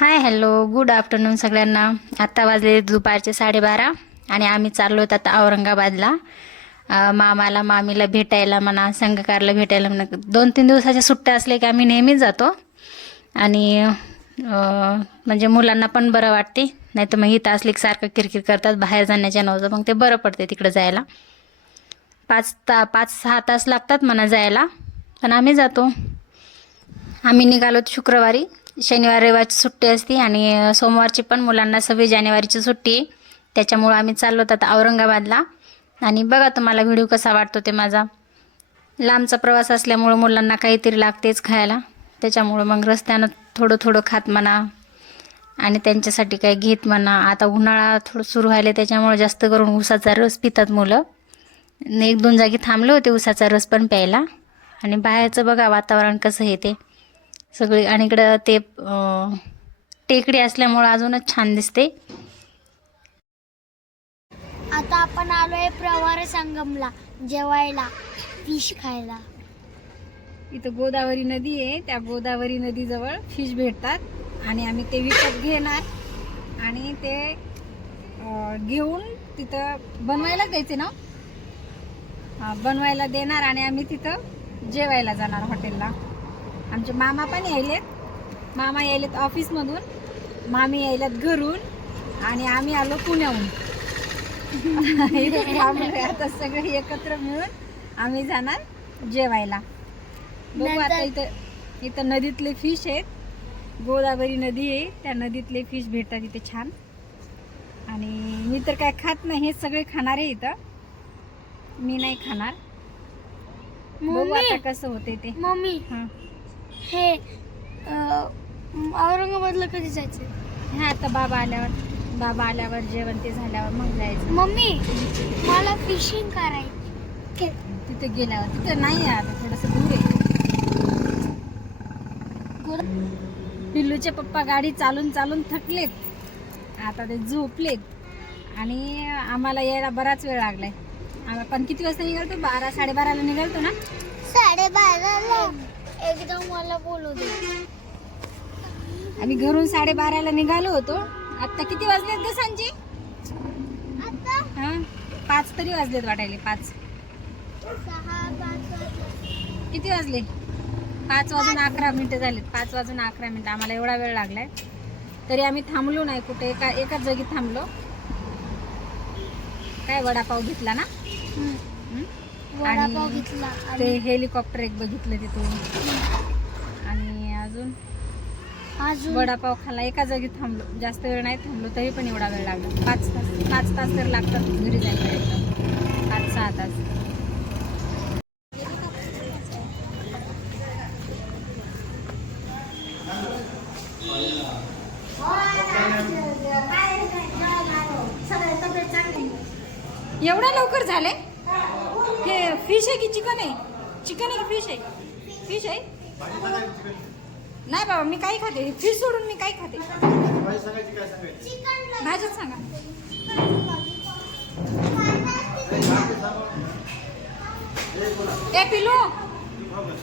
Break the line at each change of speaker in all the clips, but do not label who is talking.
Hi hello good afternoon सगळ्यांना. आत्ता वाजले दुपारचे साडेबारा आणि आम्ही चाललो होतो आता औरंगाबादला. मामाला मामीला भेटायला म्हणा संघकारला भेटायला म्हणा. दोन तीन दिवसाच्या सुट्ट्या असल्या की आम्ही नेहमीच जातो. आणि म्हणजे मुलांना पण बरं वाटते. नाही तर मग इथं असले की सारखं किरकिर करतात बाहेर जाण्याच्या नव्हतं मग ते बरं पडते तिकडं जायला. पाच ता पाच सहा तास लागतात म्हणा जायला. पण आम्ही जातो. आम्ही निघालो शुक्रवारी. शनिवार रविवारची सुट्टी असते आणि सोमवारची पण मुलांना सव्वीस जानेवारीची सुट्टी. त्याच्यामुळं आम्ही चाललो होतो आता औरंगाबादला. आणि बघा तुम्हाला व्हिडिओ कसा वाटतो ते माझा. लांबचा प्रवास असल्यामुळं मुलांना काहीतरी लागतेच खायला. त्याच्यामुळं मग रस्त्यानं थोडं थोडं खात म्हणा आणि त्यांच्यासाठी काही घेत म्हणा. आता उन्हाळा थोडं सुरू व्हायला त्याच्यामुळं जास्त करून ऊसाचा रस पितात मुलं. एक दोन जागी थांबले होते ऊसाचा रस पण प्यायला. आणि बाहेरचं बघा वातावरण कसं आहे ते. सगळी आणि इकडं ते टेकडी असल्यामुळं अजूनच छान दिसते.
आता आपण आलोय प्रवार संगमला जेवायला फिश खायला.
इथं गोदावरी नदी आहे त्या गोदावरी नदीजवळ फिश भेटतात आणि आम्ही ते विकत घेणार आणि ते घेऊन तिथं बनवायला द्यायचे ना? हा, बनवायला देणार आणि आम्ही तिथं जेवायला जाणार हॉटेलला. आमचे मामा पण यायलेत. मामा यायलेत ऑफिसमधून मामी यायल्यात घरून आणि आम्ही आलो पुण्याहून. आता सगळे एकत्र मिळून आम्ही जाणार जेवायला. बघू आता इथं इथं नदीतले फिश आहेत. गोदावरी नदी आहे. त्या नदीतले फिश भेटतात इथे छान. आणि मी तर काय खात नाही हे सगळे खाणार आहे इथं. मी नाही खाणार. बघू
मम्मी.
आता कसं होते ते.
मम्मी.
हा.
हे औरंगाबादला कधी जायचं
हा आता बाबा आल्यावर बाबा आल्यावर जेवण ते झाल्यावर मग जायचं.
मम्मी मला फिशिंग करायची.
तिथे गेल्यावर. तिथं नाही आहे आता थोडस दूर आहे. पिल्लूचे पप्पा गाडी चालून चालून थकलेत. आता ते झोपलेत. आणि आम्हाला यायला बराच वेळ लागलाय. आम्ही पण किती वाजता निघालतो? बारा साडेबाराला निघालतो ना?
साडेबाराला. एकदम मला बोलू दे
आम्ही घरून साडेबाराला निघालो होतो. आता किती वाजलेत ग सांजी?
आता
हा? पाच तरी वाजलेत वाटायले पाच.
वाजले.
किती वाजले? पाच वाजून अकरा मिनिटं झालेत. पाच वाजून अकरा मिनिटं. आम्हाला एवढा वेळ लागलाय. तरी आम्ही थांबलो नाही कुठे. एका एकाच जागी थांबलो. काय वडापाव घेतला ना. हं?
वडापाव
आणि
घेतला
ते
आणि
हेलिकॉप्टर एक बघितलं तिथून. आणि अजून?
अजून?
वडापाव खाल्ला. एका जागी थांबलो. जास्त वेळ नाही थांबलो तरी पण एवढा वेळ लागला. पाच तास पाच तास तर लागतात घरी जायला. पाच सहा तास. एवढ्या लवकर झाले? फिश आहे की चिकन आहे? चिकन आहे की फिश आहे? फिश आहे? नाही बाबा मी काही खाते. फिश सोडून मी काही खाते. भाज्यात सांगा. ए पिलो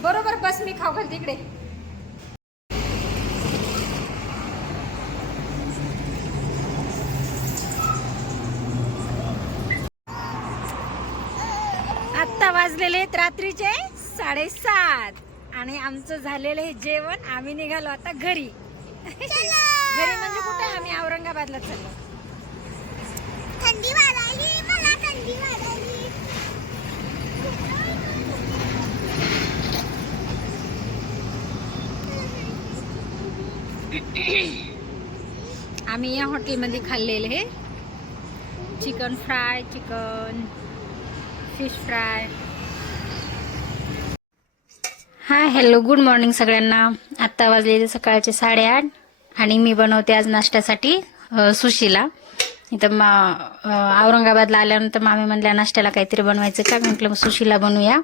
बरोबर बस मी खाऊ घालते इकडे. आत्ता वाजलेले आहेत रात्रीचे साडेसात. आणि आमचं झालेलं आहे जेवण. आम्ही निघालो आता घरी. घरी म्हणजे कुठे? आम्ही औरंगाबादला चाललो.
थंडी वाजायली. मला थंडी वाजायली.
आम्ही या हॉटेलमध्ये खाल्लेले हे chicken fry chicken fish fry. हा हॅलो गुड मॉर्निंग सगळ्यांना. आत्ता वाजलेले सकाळचे साडेआठ आणि मी बनवते आज नाश्त्यासाठी सुशीला. इथं मा औरंगाबादला आल्यानंतर मामी म्हणल्या नाश्त्याला काहीतरी बनवायचं का? म्हटलं मग सुशीला बनवूया.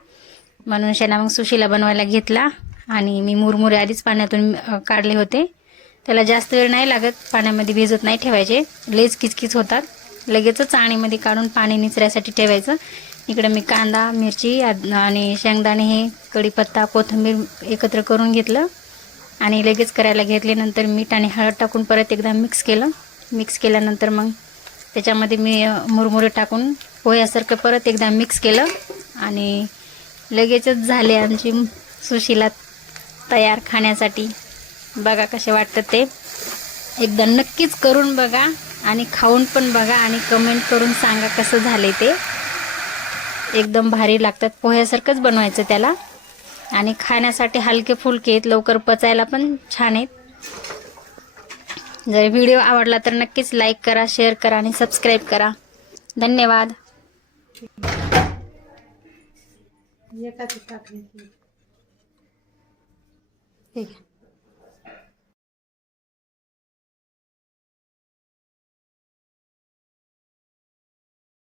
म्हणून शेना मग सुशीला बनवायला घेतला आणि मी मुरमुरे आधीच पाण्यातून काढले होते. त्याला जास्त वेळ नाही लागत पाण्यामध्ये भिजत नाही ठेवायचे. लेच किचकिच होतात. लगेचच आणीमध्ये काढून पाणी निचऱ्यासाठी ठेवायचं. इकडे मी कांदा मिरची आणि शेंगदाणे हे कढीपत्ता कोथिंबीर एकत्र करून घेतलं. आणि लगेच करायला घेतल्यानंतर मीठ आणि हळद टाकून परत एकदा मिक्स केलं. मिक्स केल्यानंतर मग त्याच्यामध्ये मी मुरमुरे टाकून पोह्यासारखं परत एकदा मिक्स केलं. आणि लगेचच झाले आमची सुशीला तयार खाण्यासाठी. बघा कसे वाटतं ते. एकदा नक्कीच करून बघा आणि खाऊन पण बघा आणि कमेंट करून सांगा कसं झाले ते. एकदम भारी लागतात. पोह्यासारखंच बनवायचं त्याला. आणि खाण्यासाठी हलके फुलके आहेत. लवकर पचायला पण छान आहेत. जर व्हिडिओ आवडला तर नक्कीच लाईक करा शेअर करा आणि सबस्क्राईब करा. धन्यवाद. ठीक आहे.